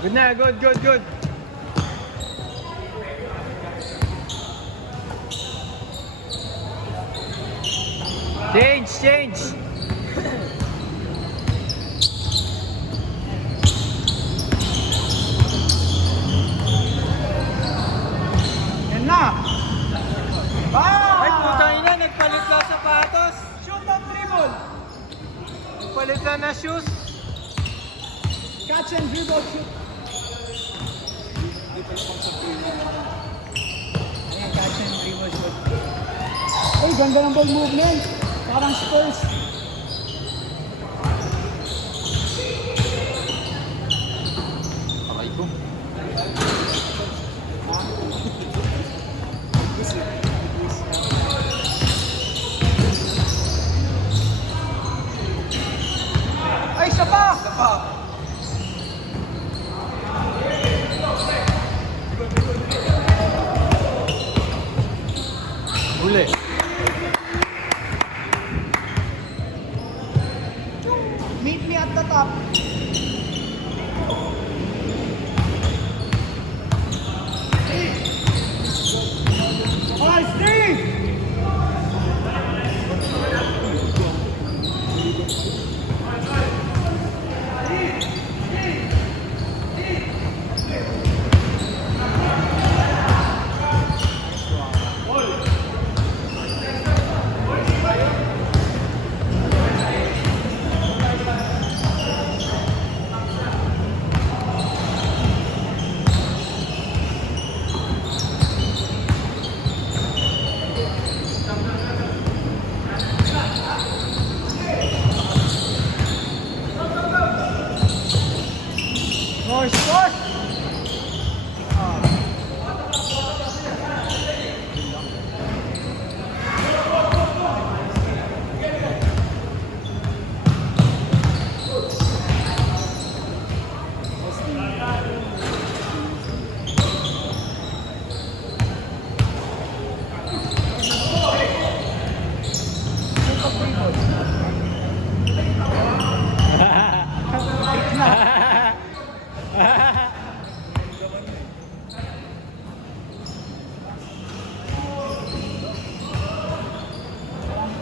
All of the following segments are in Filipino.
Good na, good, good, good. Change, change. Yan na. Ay, putang ina, nagpalit lang sapatos. Shoot up dribble. Nagpalit lang na shoes. Catch and dribble shoot. Ayan, catch and dribble shoot. Ay, ganda ng ball movement. Parang Spurs. Aray ko. Ay, isa pa! Isa pa. Huli. Meet me at the top. Nice, Steve! North, north!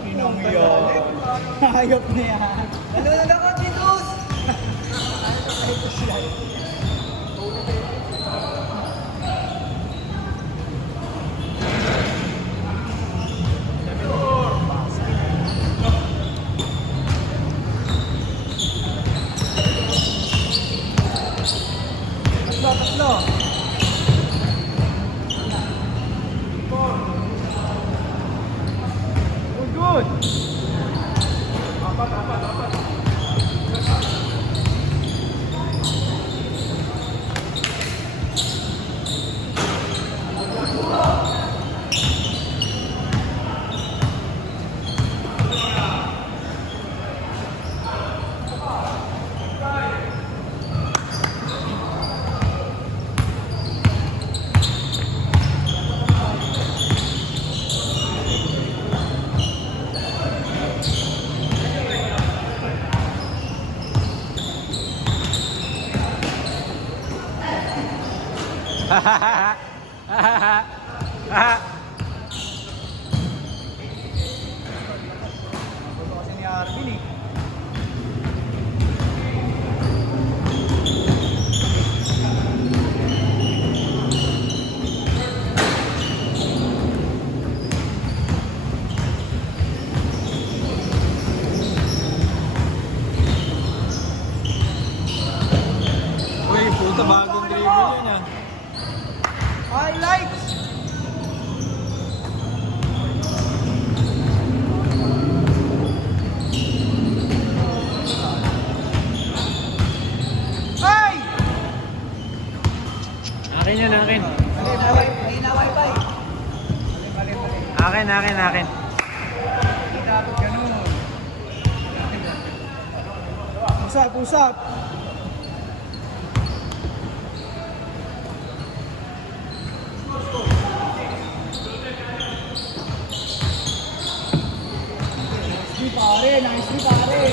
Pinong yun. Hayop niya. Nalunod ako, Titus! Ito siya. Tatlo. Good. Apat. Kasi ni Arvin eh. Uy, puta, bagong dribble yun ah. Highlights! Ay! Akin yan, akin. Mali na wifi. Mali. Akin. Hindi dapat ganun. Usap. Nice pare. Kaya lang yung pare.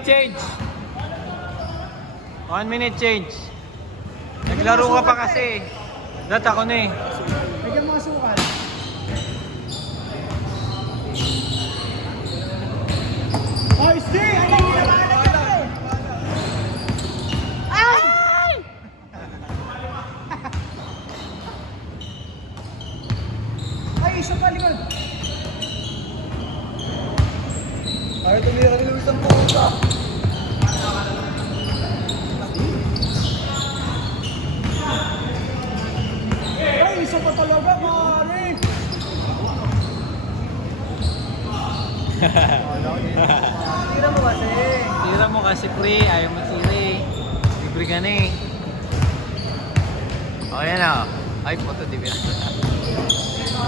minute change. 1 minute change. Naglaro ka pa kasi. Dat ako na eh. Bigyan mo asukal. Oh, Steve! Ano yung hinahanap ka eh? Ay! Ay, isa pa likod. Ay, tumira ka nilawis ang puta. Ay, isa pa talaga, pare. Tira mo kasi. Tira mo kasi pre. Ayaw mo tira eh. Libre ka na eh. O yan o. Ay, puto di ba?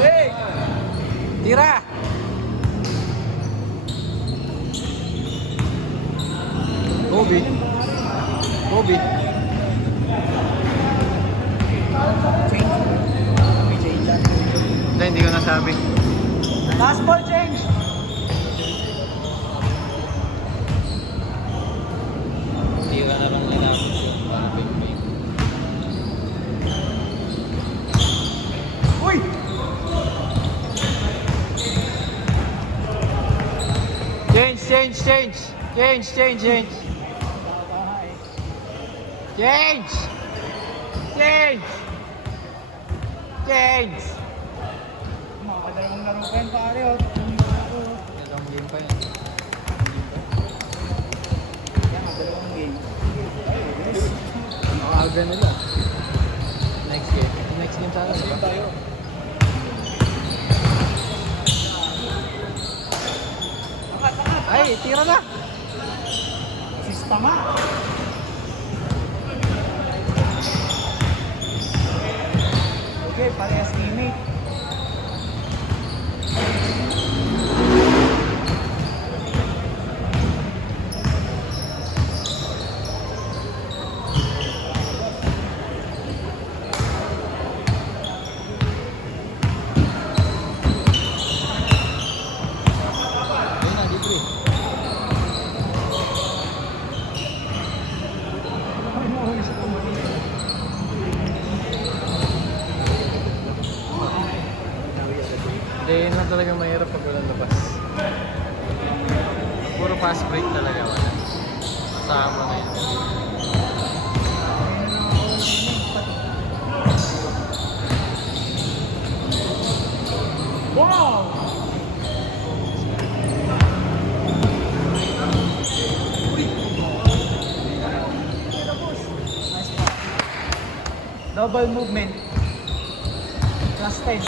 Hey! Tira! Kobe. Kobe. Hindi ko nasabi. Last ball change. Tira na lang nila. Uy! Change, change, change. Change, change, change. Change! Change! Change! Makakadalawang laro pa yan, pare. Oh. Dalawang game pa yan. Yan, dalawang game. Nakaaga nila. Next game. Next game tayo. Next game tayo. Ay, tira na! Sista nga. Okay, parehas teammate. Ayun na, dito. Hindi, yun lang talaga mahirap pag walang labas. Puro fast break talaga wala. Kasama na yun. Wow! Double movement. Plus 10.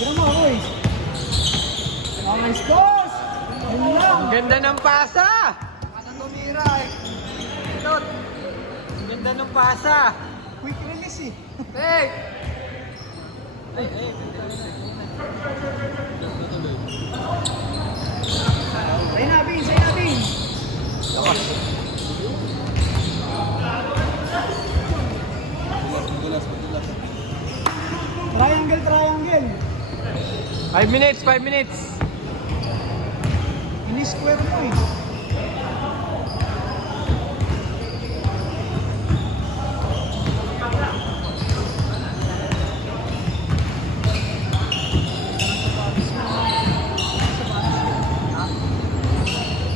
Tira mo ako eh. Nice boss! Yun lang. Ang ganda ng pasa! Ano tumira eh? Pilot. Ang ganda ng pasa! Quick release eh. Hey! Ay, ay, Say na, Bin. Say na, Bin. Triangle, triangle. 5 minutes, 5 minutes! Ini-square mo eh.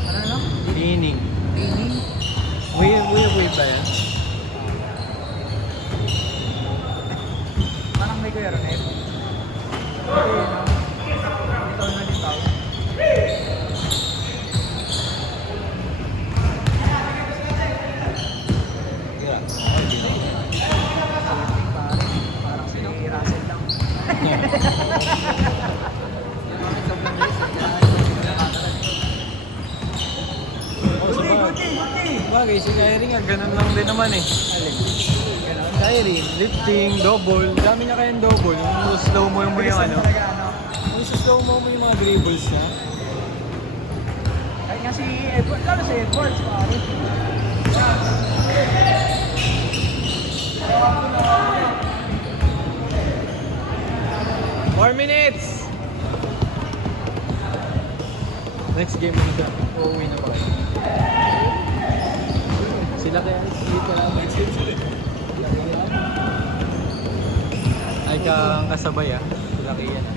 Ano na? Meaning. Training. Wait ba yan? Parang may kuya Ronel. Ito na din tao. Parang sinukirasin lang. Guti, guti, guti. Bagay, si Kyrie nga, ganun lang din naman eh. Ganon. Kyrie, lifting, double, dami niya kayang double. Yung slow mo yung ano. Talaga, ano? Yung slow mo yung mga dribbles niya. Kahit nga si Edward, lalo si Edwards, pare. 4 minutes! Next game na siya. Uuwi na ba kayo? Sila kaya dito lang. Ay kang kasabay ah. Sila kaya na.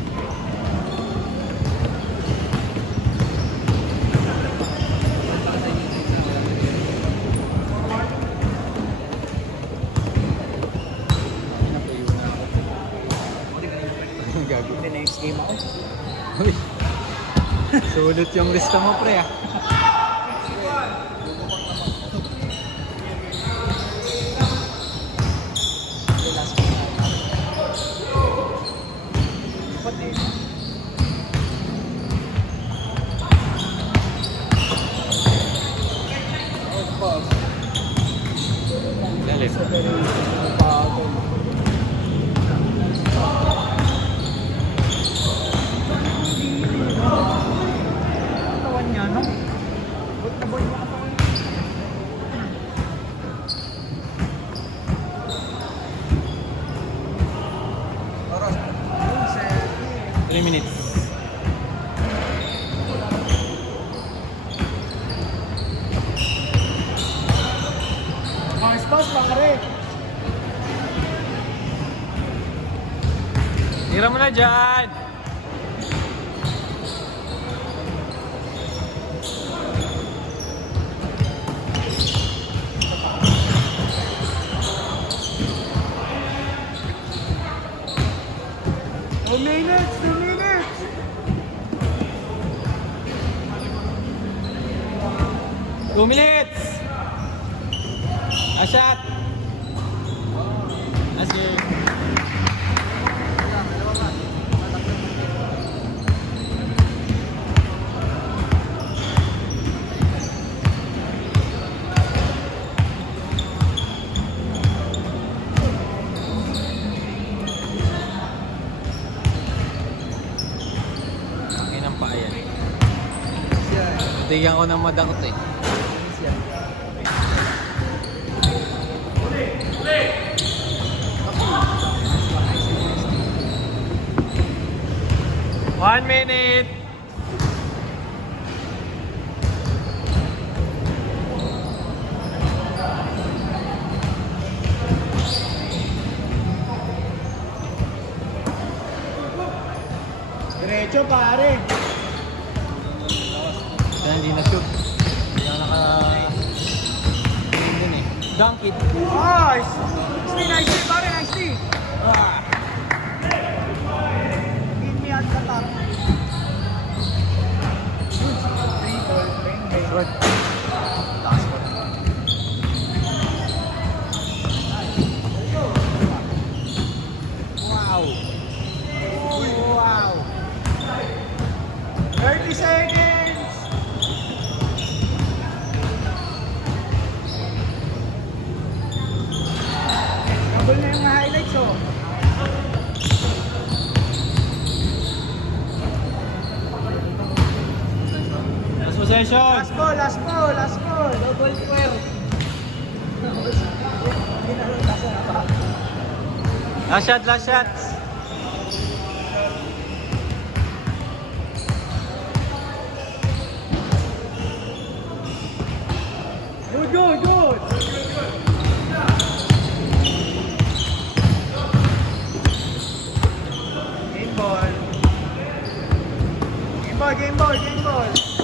Gago. The next game ako. Uy. Sulit yung lista mo pre ah. The last game ako. Lipat eh. Lalim. Bago. Katawan niya, no? Ba't na boy mo katawan niya? Oras. 3 minutes. Mga spouse, pare. Tira mo na dyan! Two minutes! 2 minutes! Two minutes! A shot! Last game. Ang inang pa yan. Tigyan ko ng madakot eh. One minute! Diretso, pare. Kaya hindi na shoot. Hindi na naka... Din eh. Dunk it. Nice! Nice, pare, nice. Give me at the top. Triple, bang, Short. Taas ko. Wow! Wow! 30 seconds! Double na yung mga highlights, oh. Last possession! Last ball, last ball, last ball. Double 12. Last shot, last shot! Good, good, good. Game ball. Game ball, game ball, game ball.